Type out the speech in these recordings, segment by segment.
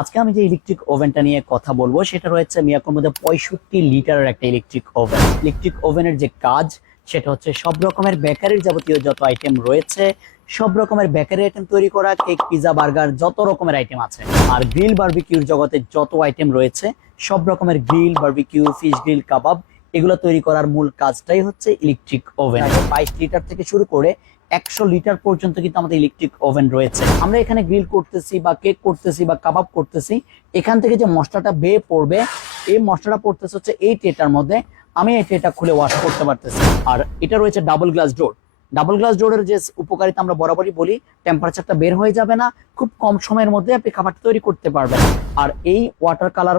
আজকে আমি যে ইলেকট্রিক ওভেনটা নিয়ে কথা বলব, সেটা রয়েছে মিয়াকোর মধ্যে পঁয়ষট্টি লিটারের একটা ইলেকট্রিক ওভেন ইলেকট্রিক ওভেনের যে কাজ, সেটা হচ্ছে সব রকমের বেকারির যাবতীয় যত আইটেম রয়েছে, সব রকমের বেকারি আইটেম তৈরি করা কেক পিজা বার্গার যত রকমের আইটেম আছে। আর গ্রিল বার্বিকিউর জগতে যত আইটেম রয়েছে, সব রকমের গ্রিল বার্বিকিউ ফিশ গ্রিল কাবাব এগুলো তৈরি করার মূল কাজটাই হচ্ছে ইলেকট্রিক ওভেন বাইশ লিটার থেকে শুরু করে একশো লিটার পর্যন্ত কিন্তু আমাদের ইলেকট্রিক ওভেন রয়েছে। আমরা এখানে গ্রিল করতেছি বা কেক করতেছি বা কাবাব করতেছি। এখান থেকে যে মশলাটা বেয়ে পড়বে, এই মশলাটা পড়তেছে হচ্ছে এই ট্রেটার মধ্যে। আমি এই ট্রেটা খুলে ওয়াশ করতে পারতেছি। আর এটা রয়েছে double glass door double glass ডোরের যে উপকারিতা আমরা বরাবরই বলি টেম্পারেচারটা বের হয়ে যাবে না, খুব কম সময়ের মধ্যে আপনি খাবারটা তৈরি করতে পারবেন। আর এই ওয়াটার কালার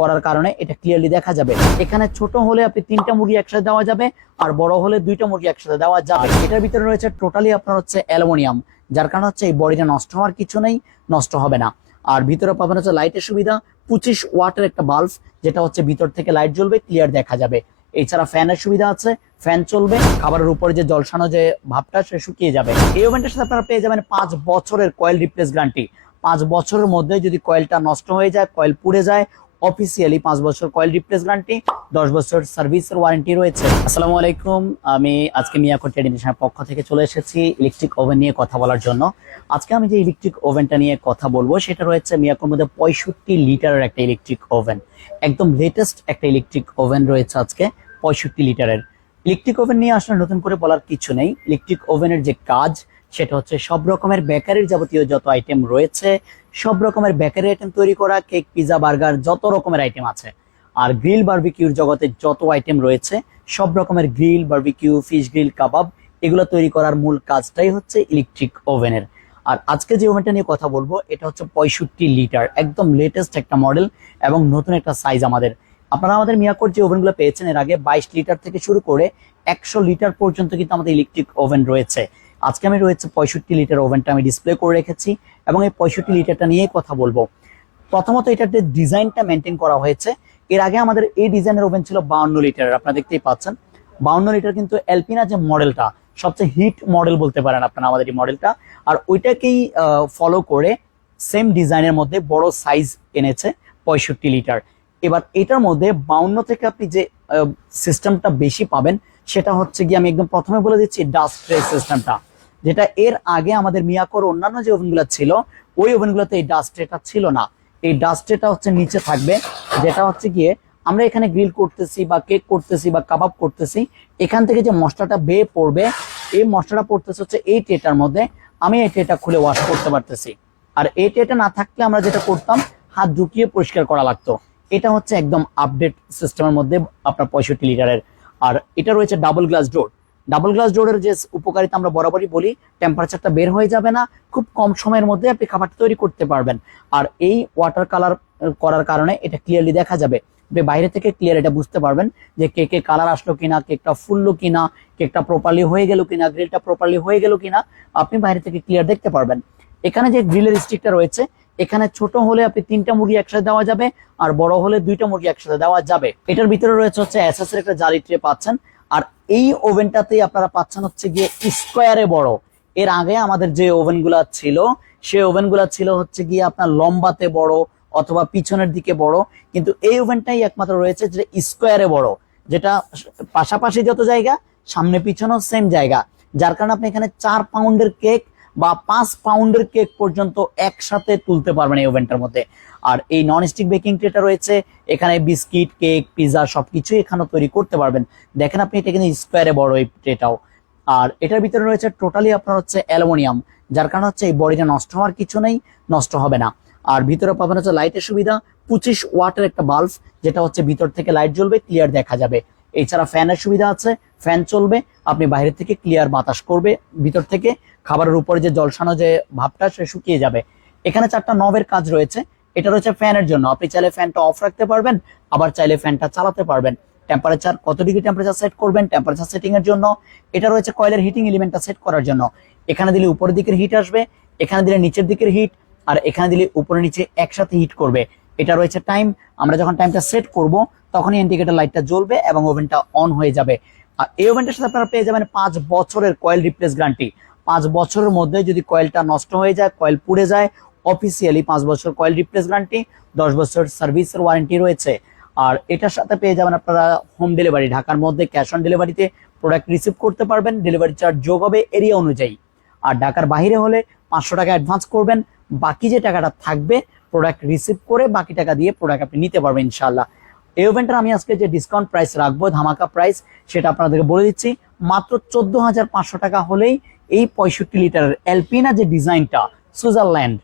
করার কারণে এটা ক্লিয়ারলি দেখা যাবে। এখানে ছোট হলে আপনি তিনটা মুরগি একসাথে দেওয়া যাবে, আর বড় হলে দুইটা মুরগি একসাথে দেওয়া যাবে। এটার ভিতরে রয়েছে টোটালি আপনার হচ্ছে অ্যালুমিনিয়াম যার কারণে হচ্ছে এই বডিটা নষ্ট হওয়ার কিছু নেই, নষ্ট হবে না। আর ভিতরে পাবেন হচ্ছে লাইটের সুবিধা, পঁচিশ ওয়াটের একটা বাল্ব যেটা হচ্ছে ভিতর থেকে লাইট জ্বলবে ক্লিয়ার দেখা যাবে। এছাড়া ফ্যানের সুবিধা আছে, ফ্যান চলবে, খাবারের উপরে যে জলসানো যে ভাবটা সে শুকিয়ে যাবে। এই ওভেনটার সাথে আপনারা পেয়ে যাবেন পাঁচ বছরের কয়েল রিপ্লেস গ্যারান্টি পাঁচ বছরের মধ্যে যদি কয়েলটা নষ্ট হয়ে যায় কয়েল পুড়ে যায় অফিসিয়ালি পাঁচ বছর কয়েল রিপ্লেস গ্যারান্টি দশ বছর সার্ভিসের ওয়ারেন্টি রয়েছে। আসসালামু আলাইকুম, আমি আজকে মিয়াকো টেলিভিশনের পক্ষ থেকে চলে এসেছি ইলেকট্রিক ওভেন নিয়ে কথা বলার জন্য। আজকে আমি যে ইলেকট্রিক ওভেনটা নিয়ে কথা বলব, সেটা রয়েছে মিয়াকোর মধ্যে পঁয়ষট্টি লিটারের একটা ইলেকট্রিক ওভেন একদম লেটেস্ট একটা ইলেকট্রিক ওভেন রয়েছে আজকে। পঁয়ষট্টি লিটারের। ইলেকট্রিক ওভেন নিয়ে আসলে নতুন করে বলার কিছু নেই। ইলেকট্রিক ওভেনের যে কাজ, সেটা হচ্ছে সব রকমের বেকারির যাবতীয় যত আইটেম রয়েছে, সব রকমের বেকারি আইটেম তৈরি করা কেক পিজা বার্গার যত রকমের আইটেম আছে। আর গ্রিল বার্বিকিউর জগতে যত আইটেম রয়েছে, সব রকমের গ্রিল বার্বিকিউ ফিশ গ্রিল কাবাব এগুলো তৈরি করার মূল কাজটাই হচ্ছে ইলেকট্রিক ওভেনের আর আজকে যে ওভেনটা নিয়ে কথা বলব, এটা হচ্ছে পঁয়ষট্টি লিটার, একদম লেটেস্ট একটা মডেল এবং নতুন একটা সাইজ আমাদের। আপনারা আমাদের মিয়াকোর যে ওভেনগুলো পেয়েছেন, এর আগে বাইশ লিটার থেকে শুরু করে একশো লিটার পর্যন্ত কিন্তু আমাদের ইলেকট্রিক ওভেন রয়েছে। আজকে আমি রয়েছে পঁয়ষট্টি লিটার ওভেনটা আমি ডিসপ্লে করে রেখেছি এবং এই পঁয়ষট্টি লিটারটা নিয়ে কথা বলব। প্রথমত এটার যে ডিজাইনটা মেনটেন করা হয়েছে, এর আগে আমাদের এই ডিজাইনের ওভেন ছিল বাউন্ন লিটার আপনারা দেখতেই পাচ্ছেন। বাউন্ন লিটার কিন্তু এলপিনা যে মডেলটা, সবচেয়ে হিট মডেল বলতে পারেন আপনারা আমাদের এই মডেলটা, আর ওইটাকেই ফলো করে সেম ডিজাইনের মধ্যে বড় সাইজ এনেছে পঁয়ষট্টি লিটার। এবার এটার মধ্যে বাউন্ন থেকে আপনি যে সিস্টেমটা বেশি পাবেন, সেটা হচ্ছে গিয়ে আমি একদম প্রথমে বলে দিচ্ছি ডাস্ট ট্রে সিস্টেমটা যেটা এর আগে আমাদের মিয়াকোর অন্যান্য যে ওভেনগুলো ছিল, ওই ওভেনগুলোতে এই ডাস্ট ট্রেটা ছিল না। এই ডাস্ট ট্রেটা হচ্ছে নিচে থাকবে, যেটা হচ্ছে গিয়ে আমরা এখানে গ্রিল করতেছি বা কেক করতেছি বা কাবাব করতেছি, এখান থেকে যে মশলাটা বেয়ে পড়বে, এই মশলাটা পড়তেছে হচ্ছে এই ট্রেটার মধ্যে, আমি এই ট্রেটা খুলে ওয়াশ করতে পারতেছি। আর এই ট্রেটা না থাকলে আমরা যেটা করতাম, হাত ঢুকিয়ে পরিষ্কার করা লাগতো। এটা হচ্ছে একদম আপডেট সিস্টেমের মধ্যে আপনার পঁয়ষট্টি লিটারের। আর এটা রয়েছে double glass door double glass ডোরের যে উপকারিতা আমরা বরাবরই বলি টেম্পারেচারটা বের হয়ে যাবে না, খুব কম সময়ের মধ্যে আপনি খাবারটা তৈরি করতে পারবেন। আর এই ওয়াটার কালার করার কারণে এটা ক্লিয়ারলি দেখা যাবে। আপনি বাইরে থেকে ক্লিয়ার এটা বুঝতে পারবেন যে কেকে কালার আসলো কিনা কেকটা ফুললো কিনা কেকটা প্রপারলি হয়ে গেল কিনা গ্রিলটা প্রপারলি হয়ে গেল কিনা, আপনি বাইরে থেকে ক্লিয়ার দেখতে পারবেন। এখানে যে গ্রিলের স্টিকটা রয়েছে এখানে ছোট হলে আপনি তিনটা মুরগি একসাথে দেওয়া যাবে আর বড় হলে দুইটা মুরগি একসাথে দেওয়া যাবে। এটার ভিতরে রয়েছে হচ্ছে এসএস এর একটা জালি ট্রে পাচ্ছেন। আর এই ওভেনটাতেই আপনারা পাচ্ছেন হচ্ছে গিয়ে স্কোয়ারে বড়। এর আগে আমাদের যে ওভেনগুলা ছিল, সেই ওভেনগুলা ছিল হচ্ছে গিয়ে আপনার লম্বাতে বড় অথবা পিছনের দিকে বড়। কিন্তু এই ওভেনটাই একমাত্র রয়েছে যেটা স্কোয়ারে বড়, যেটা পাশাপাশি যত জায়গা, সামনে পিছনেও সেম জায়গা। যার কারণে আপনি এখানে চার পাউন্ডের কেক বা পাঁচ পাউন্ডের কেক পর্যন্ত একসাথে তুলতে পারবেন এই ওভেনটার মধ্যে। আর এই নন স্টিক বেকিং ট্রেটা রয়েছে, এখানে বিস্কিট, কেক পিৎজা সবকিছু এখানে তৈরি করতে পারবেন। দেখেন আপনি এটা কিন্তু স্কোয়ারে বড় এই ট্রেটাও আর এটার ভিতরে রয়েছে টোটালি আপনার হচ্ছে অ্যালুমিনিয়াম, যার কারণে হচ্ছে এই বডিটা নষ্ট হওয়ার কিছু নেই, নষ্ট হবে না। আর ভিতরে পাবেন হচ্ছে লাইটের সুবিধা, পঁচিশ ওয়াটের একটা বাল্ব যেটা হচ্ছে ভিতর থেকে লাইট জ্বলবে ক্লিয়ার দেখা যাবে। এছাড়া ফ্যানের সুবিধা আছে ফ্যান চলবে, আপনি বাইরে থেকে ক্লিয়ার বাতাস করবে, ভিতর থেকে খাবারের উপরে যে জলসানো যে ভাবটা সে শুকিয়ে যাবে। এখানে চারটা নবের কাজ রয়েছে, এটা রয়েছে ফ্যানের জন্য। আপনি চাইলে ফ্যানটা অফ রাখতে পারবেন, আবার চাইলে ফ্যানটা চালাতে পারবেন। টেম্পারেচার কত ডিগ্রি টেম্পারেচার সেট করবেন টেম্পারেচার সেটিং এর জন্য? এটা রয়েছে কয়েলের হিটিং এলিমেন্টটা সেট করার জন্য। এখানে দিলে উপরের দিকের হিট আসবে, এখানে দিলে নিচের দিকের হিট আর এখানে দিলে উপরে নিচে একসাথে হিট করবে। এটা রয়েছে টাইম আমরা যখন টাইমটা সেট করব, তখনই ইন্ডিকেটর লাইটটা জ্বলবে এবং ওভেনটা অন হয়ে যাবে। আর এই ওভেনটার সাথে আপনারা পেয়ে যাবেন পাঁচ বছরের কয়েল রিপ্লেস গ্যারান্টি পাঁচ বছরের মধ্যে যদি কয়েলটা নষ্ট হয়ে যায় কয়েল পুড়ে যায় অফিসিয়ালি পাঁচ বছর কয়েল রিপ্লেস গ্যারান্টি দশ বছর সার্ভিসের ওয়ারেন্টি রয়েছে। আর এটার সাথে পেয়ে যাবেন আপনারা হোম ডেলিভারি ঢাকার মধ্যে ক্যাশ অন ডেলিভারিতে প্রোডাক্ট রিসিভ করতে পারবেন ডেলিভারি চার্জ যোগ হবে এরিয়া অনুযায়ী। আর ঢাকার বাইরে হলে পাঁচশো টাকা অ্যাডভান্স করবেন, বাকি যে টাকাটা থাকবে প্রোডাক্ট রিসিভ করে বাকি টাকা দিয়ে প্রোডাক্ট আপনি নিতে পারবেন ইনশাল্লাহ এই ওভেনটার আমি আজকে যে ডিসকাউন্ট প্রাইস রাখব, ধামাকা প্রাইস সেটা আপনাদেরকে বলে দিচ্ছি, মাত্র চোদ্দ হাজার পাঁচশো টাকা হলেই এই পঁয়ষট্টি লিটারের এলপিনা যে ডিজাইনটা সুইজারল্যান্ড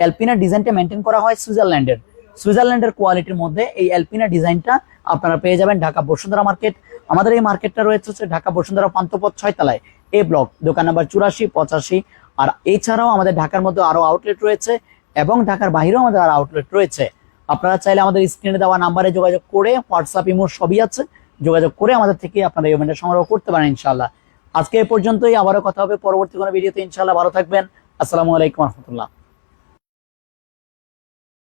এলপিনা ডিজাইনটা মেনটেন করা হয় সুইজারল্যান্ডের সুইজারল্যান্ডের কোয়ালিটির মধ্যে এই এলপিনা ডিজাইনটা আপনারা পেয়ে যাবেন ঢাকা বসুন্ধরা মার্কেট আমাদের এই মার্কেটটা রয়েছে হচ্ছে ঢাকা বসুন্ধরা পান্তপথ ছয়তলায়। এ ব্লক দোকান নাম্বার চুরাশি, পঁচাশি। আর এছাড়াও আমাদের ঢাকার মধ্যে আরও আউটলেট রয়েছে এবং ঢাকার বাইরেও আমাদের আরও আউটলেট রয়েছে। আপনারা চাইলে আমাদের স্ক্রিনে দেওয়া নাম্বারে যোগাযোগ করে হোয়াটসঅ্যাপ ইমো সবই আছে। যোগাযোগ করে আমাদের থেকে আপনারা এই সংগ্রহ করতে পারেন ইনশাল্লাহ আজকে এ পর্যন্তই, আবারও কথা হবে পরবর্তী কোনো ভিডিওতে ইনশাল্লাহ ভালো থাকবেন। আসসালামু আলাইকুম রহমতুল্লাহ।